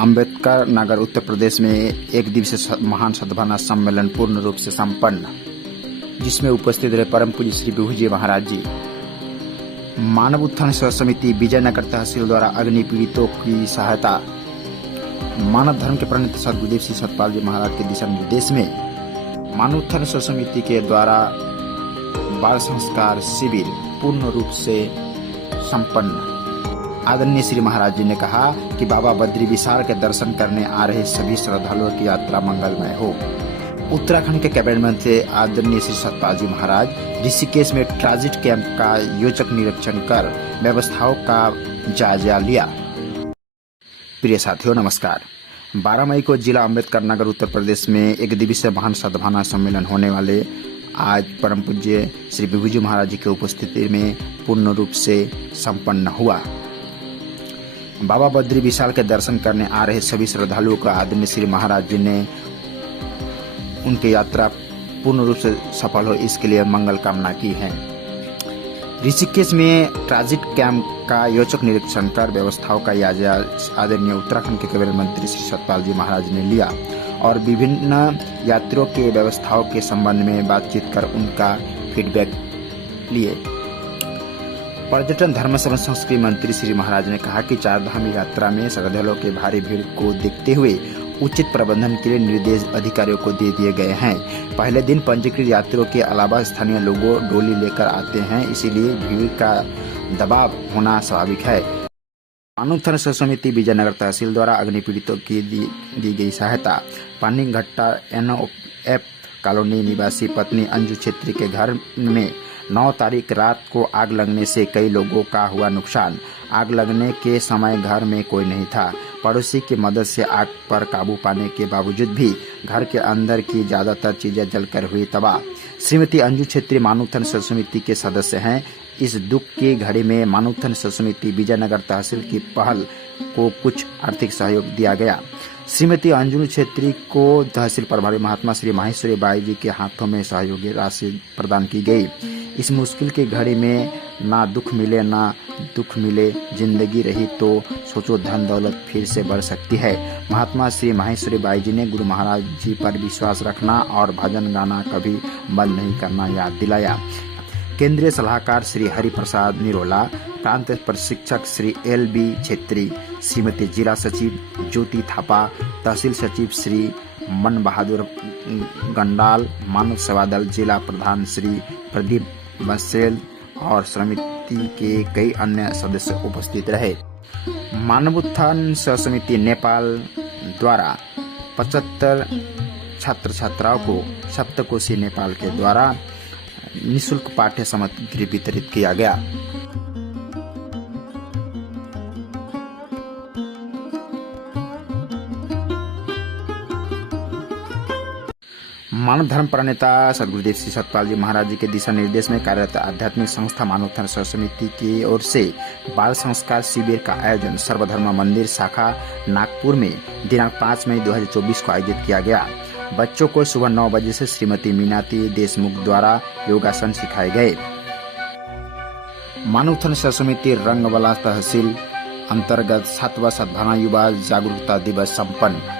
अम्बेडकर नगर उत्तर प्रदेश में एक दिवसीय महान सद्भावना सम्मेलन पूर्ण रूप से संपन्न, जिसमें उपस्थित रहे परम पूज्य श्री विभू जी महाराज जी, मानव उत्थान सेवा समिति विजयनगर तहसील द्वारा अग्नि पीड़ितों की सहायता, मानव धर्म के प्रणेता सद्गुरुदेव श्री सतपाल जी महाराज के दिशा निर्देश में मानव उत्थान सेवा समिति के द्वारा बाल संस्कार शिविर पूर्ण रूप से संपन्न। आदरणीय श्री महाराज जी ने कहा कि बाबा बद्री विशाल के दर्शन करने आ रहे सभी श्रद्धालुओं की यात्रा मंगलमय हो। उत्तराखंड के कैबिनेट मंत्री आदरणीय श्री सतपाल जी महाराज ऋषिकेश में ट्रांजिट कैंप का योजक निरीक्षण कर व्यवस्थाओं का जायजा लिया। प्रिय साथियों नमस्कार। 12 मई को जिला अम्बेडकर नगर उत्तर प्रदेश में एक दिवसीय महान सद्भावना सम्मेलन होने वाले आज परम पूज्य श्री विभू जी महाराज जी की उपस्थिति में पूर्ण रूप से संपन्न हुआ। बाबा बद्री विशाल के दर्शन करने आ रहे सभी श्रद्धालुओं का आदरणीय श्री महाराज जी ने उनकी यात्रा पूर्ण रूप से सफल हो, इसके लिए मंगल कामना की है। ऋषिकेश में ट्रांजिट कैंप का योजक निरीक्षण कर व्यवस्थाओं का जायजा आदरणीय उत्तराखंड के कैबिनेट मंत्री श्री सतपाल जी महाराज ने लिया और विभिन्न यात्रियों के व्यवस्थाओं के संबंध में बातचीत कर उनका फीडबैक लिए। पर्यटन धर्म एवं संस्कृति मंत्री श्री महाराज ने कहा कि चारधाम यात्रा में श्रद्धालुओं के भारी भीड़ को देखते हुए उचित प्रबंधन के लिए निर्देश अधिकारियों को दे दिए गए हैं। पहले दिन पंजीकृत यात्रियों के अलावा स्थानीय लोगों डोली लेकर आते हैं, इसीलिए भीड़ का दबाव होना स्वाभाविक है। मानव उत्थान सेवा समिति विजयनगर तहसील द्वारा अग्नि पीड़ितों की दी गई सहायता। पानी घट्टा NOF कॉलोनी निवासी पत्नी अंजू छेत्री के घर में 9 तारीख रात को आग लगने से कई लोगों का हुआ नुकसान। आग लगने के समय घर में कोई नहीं था। पड़ोसी की मदद से आग पर काबू पाने के बावजूद भी घर के अंदर की ज्यादातर चीजें जलकर हुई तबाह। श्रीमती अंजू छेत्री मानव उत्थान सेवा समिति के सदस्य हैं। इस दुख की घड़ी में मानव उत्थान सेवा समिति विजयनगर तहसील की पहल को कुछ आर्थिक सहयोग दिया गया। श्रीमती अंजू छेत्री को तहसील प्रभारी महात्मा श्री माहेश्वरी बाई जी के हाथों में सहयोगी राशि प्रदान की गई। इस मुश्किल की घड़ी में ना दुख मिले ना दुख मिले, जिंदगी रही तो सोचो धन दौलत फिर से बढ़ सकती है। महात्मा श्री माहेश्वरी बाई जी ने गुरु महाराज जी पर विश्वास रखना और भजन गाना कभी बंद नहीं करना याद दिलाया। केंद्रीय सलाहकार श्री हरिप्रसाद निरोला, प्रांत प्रशिक्षक श्री LB छेत्री, श्रीमती जिला सचिव ज्योति थापा, तहसील सचिव श्री मन बहादुर गंडाल, मानव सेवा दल जिला प्रधान श्री प्रदीप बसेल और समिति के कई अन्य सदस्य उपस्थित रहे। मानव उत्थान सेवा समिति नेपाल द्वारा 75 छात्र छात्राओं को सप्तकोशी नेपाल के द्वारा निःशुल्क पाठ्य सामग्री वितरित किया गया। मानव धर्म प्रणेता सद्गुरुदेव श्री सतपाल जी महाराज जी के दिशा निर्देश में कार्यरत आध्यात्मिक संस्था मानव उत्थान सेवा समिति की ओर से बाल संस्कार शिविर का आयोजन सर्वधर्म मंदिर शाखा नागपुर में दिनांक 5 मई 2024 को आयोजित किया गया। बच्चों को सुबह 9 बजे से श्रीमती मीनाती देशमुख द्वारा योगासन सिखाए गए। मानव उत्थान सेवा समिति रंगवला तहसील अंतर्गत 7वां सद्भावना युवा जागरूकता दिवस संपन्न।